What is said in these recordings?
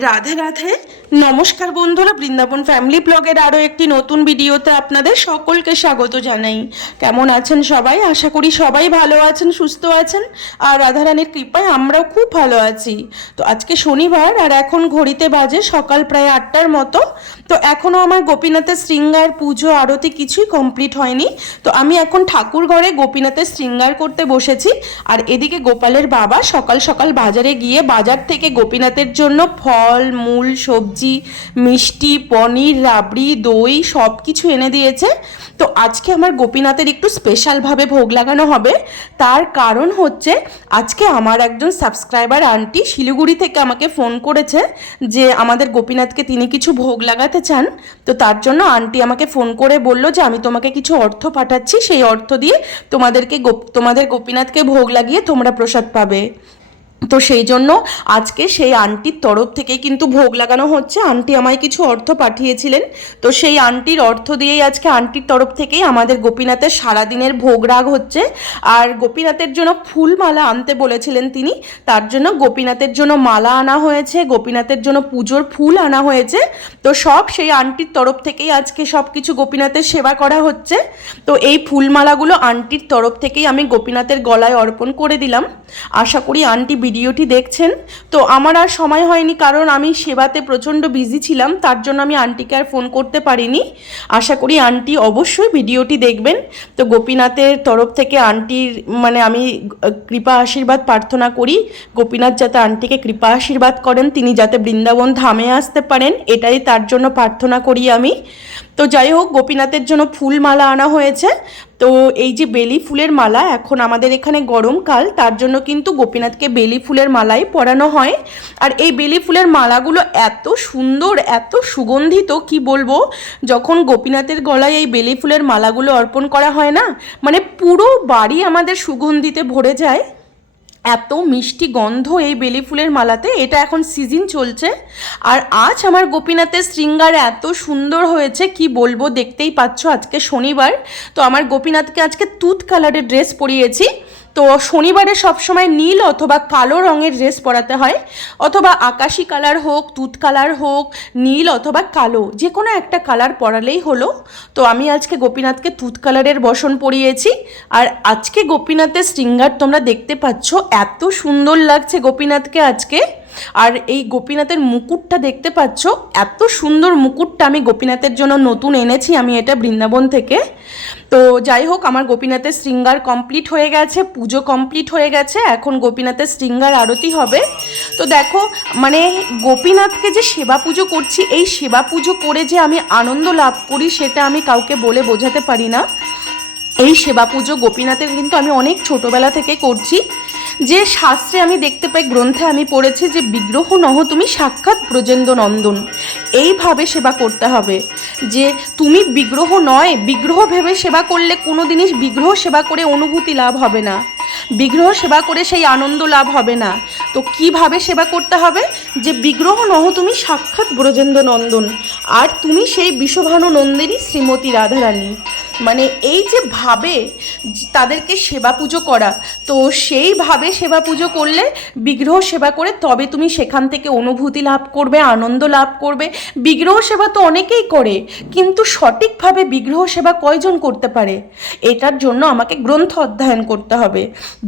রাধে রাধে। নমস্কার বন্ধুরা, বৃন্দাবন ফ্যামিলি ব্লগের আরও একটি নতুন ভিডিওতে আপনাদের সকলকে স্বাগত জানাই। কেমন আছেন সবাই? আশা করি সবাই ভালো আছেন, সুস্থ আছেন। আর রাধারানীর কৃপায় আমরাও খুব ভালো আছি। তো আজকে শনিবার আর এখন ঘড়িতে বাজে সকাল প্রায় আটটার মতো। তো এখনও আমার গোপীনাথের শৃঙ্গার পুজো, আরতি কিছুই কমপ্লিট হয়নি। তো আমি এখন ঠাকুর ঘরে গোপীনাথের শৃঙ্গার করতে বসেছি। আর এদিকে গোপালের বাবা সকাল সকাল বাজারে গিয়ে বাজার থেকে গোপীনাথের জন্য ফল, মূল, সবজি, মিষ্টি, পনির, রাবড়ি, দই সব কিছু এনে দিয়েছে। তো আজকে আমার গোপীনাথের একটু স্পেশালভাবে ভোগ লাগানো হবে। তার কারণ হচ্ছে, আজকে আমার একজন সাবস্ক্রাইবার আন্টি শিলিগুড়ি থেকে আমাকে ফোন করেছে যে আমাদের গোপীনাথকে তিনি কিছু ভোগ লাগাতে চান, তো তার জন্য আন্টি আমাকে ফোন করে বলল যে আমি তোমাকে কিছু অর্থ পাঠাচ্ছি, সেই অর্থ দিয়ে তোমাদেরকে তোমাদের গোপীনাথকে ভোগ লাগিয়ে তোমরা প্রসাদ পাবে। তো সেই জন্য আজকে সেই আন্টির তরফ থেকে কিন্তু ভোগ লাগানো হচ্ছে। আন্টি আমায় কিছু অর্থ পাঠিয়েছিলেন। তো সেই আন্টির অর্থ দিয়েই আজকে আন্টির তরফ থেকেই আমাদের গোপীনাথের সারাদিনের ভোগ রাগ হচ্ছে। আর গোপীনাথের জন্য ফুলমালা আনতে বলেছিলেন তিনি। তার জন্য গোপীনাথের জন্য মালা আনা হয়েছে, গোপীনাথের জন্য পুজোর ফুল আনা হয়েছে। তো সব সেই আন্টির তরফ থেকেই আজকে সব কিছু গোপীনাথের সেবা করা হচ্ছে। তো এই ফুলমালাগুলো আন্টির তরফ থেকেই আমি গোপীনাথের গলায় অর্পণ করে দিলাম। আশা করি আন্টি ভিডিওটি দেখছেন, তো আমার আর সময় হয়নি কারণ আমি সেবাতে প্রচণ্ড বিজি ছিলাম, তার জন্য আমি আন্টিকে আর ফোন করতে পারিনি। আশা করি আন্টি অবশ্যই ভিডিওটি দেখবেন। তো গোপীনাথের তরফ থেকে আন্টির মানে আমি কৃপা আশীর্বাদ প্রার্থনা করি, গোপীনাথ যাতে আন্টিকে কৃপা আশীর্বাদ করেন, তিনি যাতে বৃন্দাবন ধামে আসতে পারেন, এটাই তার জন্য প্রার্থনা করি আমি। তো যাই হোক, গোপীনাথের জন্য ফুল মালা আনা হয়েছে। তো এই যে বেলি ফুলের মালা, এখন আমাদের এখানে গরমকাল তার জন্য কিন্তু গোপীনাথকে বেলি ফুলের মালাই পরানো হয়। আর এই বেলি ফুলের মালাগুলো এত সুন্দর, এত সুগন্ধিত, কি বলব? যখন গোপীনাথের গলায় এই বেলি ফুলের মালাগুলো অর্পণ করা হয় না মানে পুরো বাড়ি আমাদের সুগন্ধিতে ভরে যায়। এত মিষ্টি গন্ধ এই বেলি ফুলের মালাতে, এটা এখন সিজন চলছে। আর আজ আমার গোপীনাথের শৃঙ্গার এত সুন্দর হয়েছে, কি বলব দেখতেই পাচ্ছ আজকে শনিবার। তো আমার গোপীনাথকে আজকে তুত কালারের ড্রেস পরিয়েছি। তো শনিবারে সবসময় নীল অথবা কালো রঙের ড্রেস পরাতে হয়, অথবা আকাশি কালার হোক, তুত কালার হোক, নীল অথবা কালো যে কোনো একটা কালার পরালেই হলো। তো আমি আজকে গোপীনাথকে তুত কালারের বসন পরিয়েছি, আর আজকে গোপীনাথের শৃঙ্গার তোমরা দেখতে পাচ্ছ, এত সুন্দর লাগছে গোপীনাথকে আজকে। আর এই গোপীনাথের মুকুটটা দেখতে পাচ্ছ? এত সুন্দর মুকুটটা আমি গোপীনাথের জন্য নতুন এনেছি আমি এটা বৃন্দাবন থেকে। তো যাই হোক, আমার গোপীনাথের শৃঙ্গার কমপ্লিট হয়ে গেছে, পুজো কমপ্লিট হয়ে গেছে, এখন গোপীনাথের শৃঙ্গার আরতি হবে। তো দেখো মানে গোপীনাথকে যে সেবা পুজো করছি, এই সেবা পুজো করে যে আমি আনন্দ লাভ করি, সেটা আমি কাউকে বলে বোঝাতে পারি না। এই সেবা পুজো গোপীনাথের কিন্তু আমি অনেক ছোটোবেলা থেকে করছি। যে শাস্ত্রে আমি দেখতে পাই, গ্রন্থে আমি পড়েছি যে, বিগ্রহ নহ তুমি সাক্ষাৎ ব্রজেন্দ্র নন্দন এইভাবে সেবা করতে হবে। যে তুমি বিগ্রহ নয়, বিগ্রহ ভেবে সেবা করলে কোনো জিনিস বিগ্রহ সেবা করে অনুভূতি লাভ হবে না। বিগ্রহ সেবা করে সেই আনন্দ লাভ হবে না। তো কীভাবে সেবা করতে হবে? যে বিগ্রহ নহ তুমি সাক্ষাৎ ব্রজেন্দ্র নন্দন আর তুমি সেই বিশ্বভানু নন্দিনী শ্রীমতী রাধারানী। মানে এই যে ভাবে তাদেরকে সেবা পুজো করা, তো সেইভাবে সেবা পুজো করলে বিগ্রহ সেবা করে তবে তুমি সেখান থেকে অনুভূতি লাভ করবে, আনন্দ লাভ করবে। বিগ্রহ সেবা তো অনেকেই করে, কিন্তু সঠিকভাবে বিগ্রহ সেবা কয়জন করতে পারে? এটার জন্য আমাকে গ্রন্থ অধ্যয়ন করতে হবে।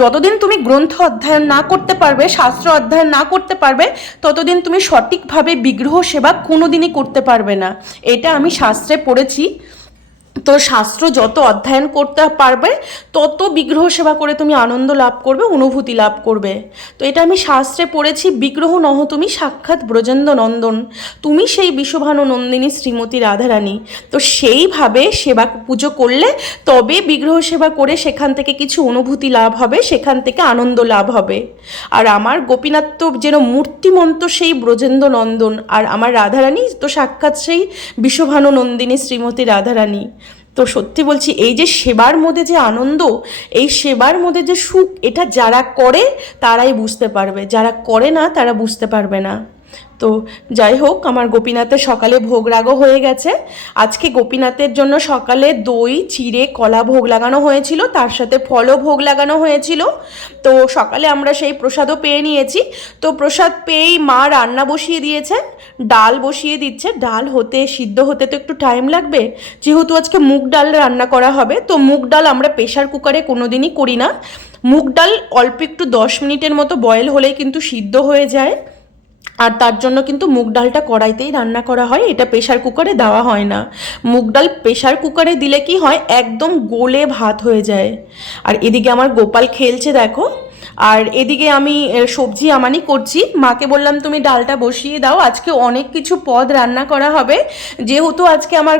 যতদিন তুমি গ্রন্থ অধ্যয়ন না করতে পারবে, শাস্ত্র অধ্যয়ন না করতে পারবে, ততদিন তুমি সঠিকভাবে বিগ্রহ সেবা কোনোদিনই করতে পারবে না। এটা আমি শাস্ত্রে পড়েছি। তো শাস্ত্র যত অধ্যয়ন করতে পারবে, তত বিগ্রহ সেবা করে তুমি আনন্দ লাভ করবে, অনুভূতি লাভ করবে। তো এটা আমি শাস্ত্রে পড়েছি, বিগ্রহ নহ তুমি সাক্ষাৎ ব্রজেন্দ্র নন্দন, তুমি সেই বিশ্বভানু নন্দিনী শ্রীমতী রাধারানী। তো সেইভাবে সেবা, পুজো করলে তবে বিগ্রহ সেবা করে সেখান থেকে কিছু অনুভূতি লাভ হবে, সেখান থেকে আনন্দ লাভ হবে। আর আমার গোপীনাথ তো যেন মূর্তিমন্ত সেই ব্রজেন্দ্র নন্দন, আর আমার রাধারানী তো সাক্ষাৎ সেই বিশ্বভানু নন্দিনী শ্রীমতী রাধারানী। তো সত্যি বলছি, এই যে সেবার মধ্যে যে আনন্দ, এই সেবার মধ্যে যে সুখ, এটা যারা করে, তারাই বুঝতে পারবে। যারা করে না, তারা বুঝতে পারবে না। তো যাই হোক, আমার গোপীনাথের সকালে ভোগ রাগও হয়ে গেছে। আজকে গোপীনাথের জন্য সকালে দই, চিড়ে, কলা ভোগ লাগানো হয়েছিল, তার সাথে ফলও ভোগ লাগানো হয়েছিল। তো সকালে আমরা সেই প্রসাদও পেয়ে নিয়েছি। তো প্রসাদ পেয়েই মা রান্না বসিয়ে দিয়েছে, ডাল বসিয়ে দিচ্ছে। ডাল হতে, সিদ্ধ হতে তো একটু টাইম লাগবে। যেহেতু আজকে মুগ ডাল রান্না করা হবে, তো মুগ ডাল আমরা প্রেশার কুকারে কোনোদিনই করি না। মুগ ডাল অল্প একটু দশ মিনিটের মতো বয়েল হলেই কিন্তু সিদ্ধ হয়ে যায়। আর তার জন্য কিন্তু মুগ ডালটা কড়াইতেই রান্না করা হয়, এটা প্রেশার কুকারে দেওয়া হয় না। মুগ ডাল প্রেশার কুকারে দিলে কি হয়? একদম গোলে ভাত হয়ে যায়। আর এদিকে আমার গোপাল খেলছে, দেখো। আর এদিকে আমি সবজি আমানি করছি। মাকে বললাম, তুমি ডালটা বসিয়ে দাও, আজকে অনেক কিছু পদ রান্না করা হবে। যেহেতু আজকে আমার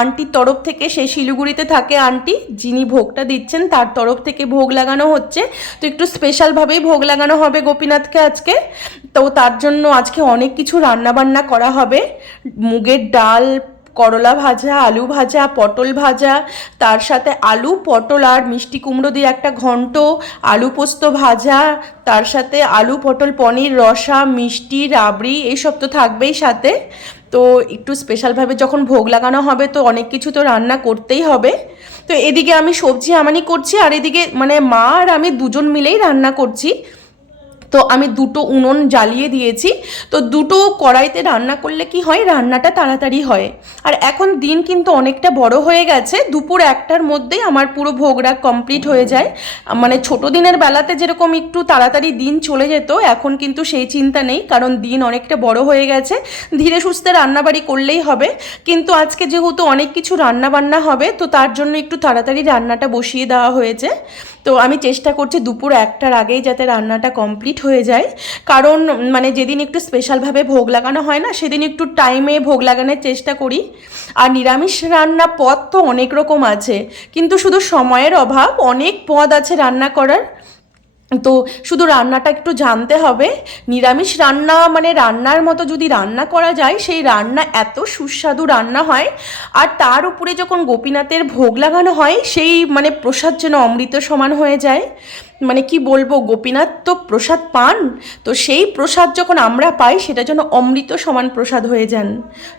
আন্টির তরফ থেকে, সে শিলিগুড়িতে থাকে আন্টি, যিনি ভোগটা দিচ্ছেন, তার তরফ থেকে ভোগ লাগানো হচ্ছে। তো একটু স্পেশালভাবেই ভোগ লাগানো হবে গোপীনাথকে আজকে। তো তার জন্য আজকে অনেক কিছু রান্না বান্না করা হবে। মুগের ডাল করলা ভাজা, আলু ভাজা, পটল ভাজা, তার সাথে আলু, পটল আর মিষ্টি কুমড়ো দিয়ে একটা ঘন্ট, আলু পোস্ত ভাজা, তার সাথে আলু, পটল, পনির, রসা, মিষ্টি, রাবড়ি, এইসব তো থাকবেই সাথে। তো একটু স্পেশালভাবে যখন ভোগ লাগানো হবে তো অনেক কিছু তো রান্না করতেই হবে। তো এদিকে আমি সবজি আমানি করছি আর এদিকে মানে মা আর আমি দুজন মিলেই রান্না করছি। তো আমি দুটো উনুন জ্বালিয়ে দিয়েছি। তো দুটো কড়াইতে রান্না করলে কি হয়? রান্নাটা তাড়াতাড়ি হয়। আর এখন দিন কিন্তু অনেকটা বড় হয়ে গেছে। দুপুর একটার মধ্যেই আমার পুরো ভোগরা কমপ্লিট হয়ে যায়। মানে ছোট দিনের বেলাতে যেরকম একটু তাড়াতাড়ি দিন চলে যেত, এখন কিন্তু সেই চিন্তা নেই। কারণ দিন অনেকটা বড় হয়ে গেছে। ধীরে সুস্থে রান্নাবাড়ি করলেই হবে। কিন্তু আজকে যেহেতু অনেক কিছু রান্না বান্না হবে, তো তার জন্য একটু তাড়াতাড়ি রান্নাটা বসিয়ে দেওয়া হয়েছে। তো আমি চেষ্টা করছি দুপুর একটার আগেই যাতে রান্নাটা কমপ্লিট হয়ে যায়। কারণ মানে যেদিন একটু স্পেশালভাবে ভোগ লাগানো হয় না, সেদিন একটু টাইমে ভোগ লাগানোর চেষ্টা করি। আর নিরামিষ রান্না পদ তো অনেক রকম আছে। কিন্তু শুধু সময়ের অভাব, অনেক পদ আছে রান্না করার। তো শুধু রান্নাটা একটু জানতে হবে। নিরামিষ রান্না মানে রান্নার মতো যদি রান্না করা যায়, সেই রান্না এত সুস্বাদু রান্না হয়। আর তার উপরে যখন গোপীনাথের ভোগ লাগানো হয়, সেই মানে প্রসাদ যেন অমৃত সমান হয়ে যায়। মানে কি বলব, গোপীনাথ তো প্রসাদ পান, তো সেই প্রসাদ যখন আমরা পাই, সেটা যেন অমৃত সমান প্রসাদ হয়ে যান।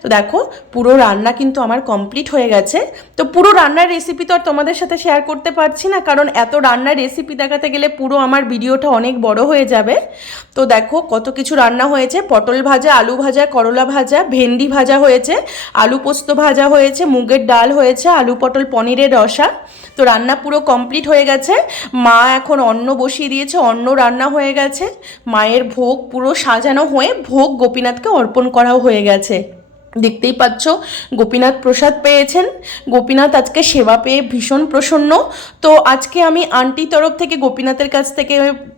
তো দেখো, পুরো রান্না কিন্তু আমার কমপ্লিট হয়ে গেছে। তো পুরো রান্নার রেসিপি তো আর তোমাদের সাথে শেয়ার করতে পারছি না, কারণ এত রান্নার রেসিপি দেখাতে গেলে পুরো আমার ভিডিওটা অনেক বড় হয়ে যাবে। তো দেখো, কত কিছু রান্না হয়েছে। পটল ভাজা, আলু ভাজা, করলা ভাজা, ভেন্ডি ভাজা হয়েছে, আলু পোস্ত ভাজা হয়েছে, মুগের ডাল হয়েছে, আলু পটল পনিরের রসা। তো রান্না পুরো কমপ্লিট হয়ে গেছে। মা এখন অন্ন বসিয়ে দিয়েছে, অন্ন রান্না হয়ে গেছে। মায়ের ভোগ পুরো সাজানো হয়ে ভোগ গোপীনাথকে অর্পণ করাও হয়ে গেছে। দেখতেই পাচ্ছ, গোপীনাথ প্রসাদ পেয়েছেন। গোপীনাথ আজকে সেবা পেয়ে ভীষণ প্রসন্ন। তো আজকে আমি আন্টি তরফ থেকে গোপীনাথের কাছ থেকে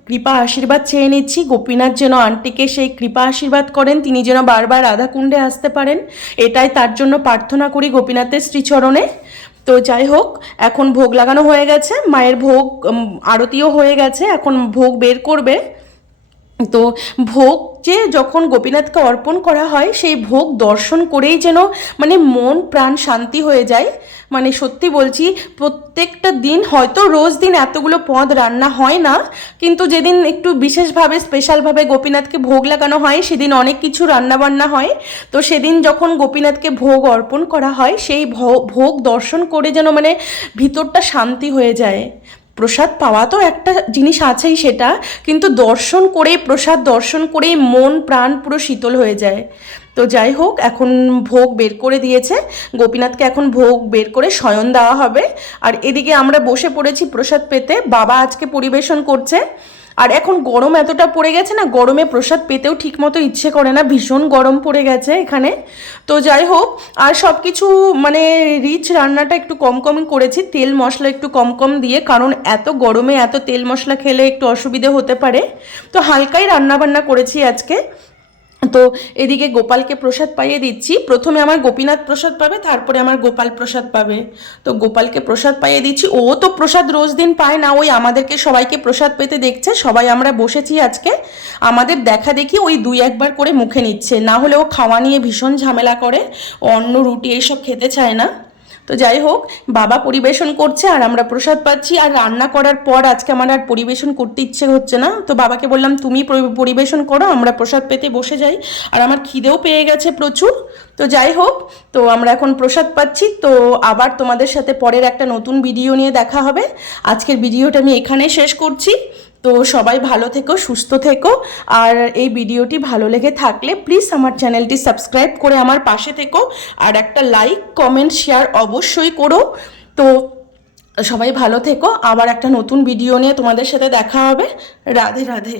কৃপা আশীর্বাদ চেয়ে নিচ্ছি। গোপীনাথ যেন আন্টিকে সেই কৃপা আশীর্বাদ করেন, তিনি যেন বারবার রাধাকুণ্ডে আসতে পারেন। এটাই তার জন্য প্রার্থনা করি গোপীনাথের শ্রীচরণে। তো যাই হোক, এখন ভোগ লাগানো হয়ে গেছে, মায়ের ভোগ আরতিও হয়ে গেছে, এখন ভোগ বের করবে। তো ভোগ যে যখন গোপীনাথকে অর্পণ করা হয়, সেই ভোগ দর্শন করেই যেন মানে মন, প্রাণ শান্তি হয়ে যায়। মানে সত্যি বলছি, প্রত্যেকটা দিন, হয়তো রোজ দিন এতগুলো পদ রান্না হয় না, কিন্তু যেদিন একটু বিশেষভাবে স্পেশালভাবে গোপীনাথকে ভোগ লাগানো হয়, সেদিন অনেক কিছু রান্না বান্না হয়। তো সেদিন যখন গোপীনাথকে ভোগ অর্পণ করা হয়, সেই ভোগ দর্শন করে যেন মানে ভিতরটা শান্তি হয়ে যায়। প্রসাদ পাওয়া তো একটা জিনিস আছেই সেটা, কিন্তু দর্শন করে, প্রসাদ দর্শন করে মন, প্রাণ পুরো শীতল হয়ে যায়। তো যাই হোক, এখন ভোগ বের করে দিয়েছে। গোপীনাথকে এখন ভোগ বের করে শয়ন দেওয়া হবে। আর এদিকে আমরা বসে পড়েছি প্রসাদ পেতে। বাবা আজকে পরিবেশন করছে। আর এখন গরম এতটা পড়ে গেছে না, গরমে প্রসাদ পেতেও ঠিক মতো ইচ্ছে করে না, ভীষণ গরম পড়ে গেছে এখানে। তো যাই হোক, আর সব কিছু মানে রিচ রান্নাটা একটু কম কম করেছি, তেল মশলা একটু কম কম দিয়ে, কারণ এত গরমে এত তেল মশলা খেলে একটু অসুবিধে হতে পারে। তো হালকাই রান্না বান্না করেছি আজকে। তো এদিকে গোপালকে প্রসাদ পাইয়ে দিচ্ছি। প্রথমে আমার গোপীনাথ প্রসাদ পাবে, তারপরে আমার গোপাল প্রসাদ পাবে। তো গোপালকে প্রসাদ পাইয়ে দিচ্ছি। ও তো প্রসাদ রোজ দিন পায় না, ওই আমাদেরকে সবাইকে প্রসাদ পেতে দেখছে। সবাই আমরা বসেছি আজকে। আমাদের দেখা দেখি ওই দুই একবার করে মুখে নিচ্ছে। না হলে ও খাওয়া নিয়ে ভীষণ ঝামেলা করে। অন্য রুটি এইসব খেতে চায় না। তো যাই হোক, বাবা পরিবেশন করছে আর আমরা প্রসাদ পাচ্ছি আর রান্না করার পর আজকে আমার আর পরিবেশন করতে ইচ্ছে হচ্ছে না। তো বাবাকে বললাম, তুমি পরিবেশন করো, আমরা প্রসাদ পেতে বসে যাই। আর আমার খিদেও পেয়ে গেছে প্রচুর। তো যাই হোক, তো আমরা এখন প্রসাদ পাচ্ছি। তো আবার তোমাদের সাথে পরের একটা নতুন ভিডিও নিয়ে দেখা হবে। আজকের ভিডিওটা আমি এখানেই শেষ করছি। তো সবাই ভালো থেকো, সুস্থ থেকো। আর এই ভিডিওটি ভালো লেগে থাকলে প্লিজ আমার চ্যানেলটি সাবস্ক্রাইব করে আমার পাশে থেকো। আর একটা লাইক কমেন্ট শেয়ার অবশ্যই করো। তো সবাই ভালো থেকো। আবার একটা নতুন ভিডিও নিয়ে তোমাদের সাথে দেখা হবে। রাধে রাধে।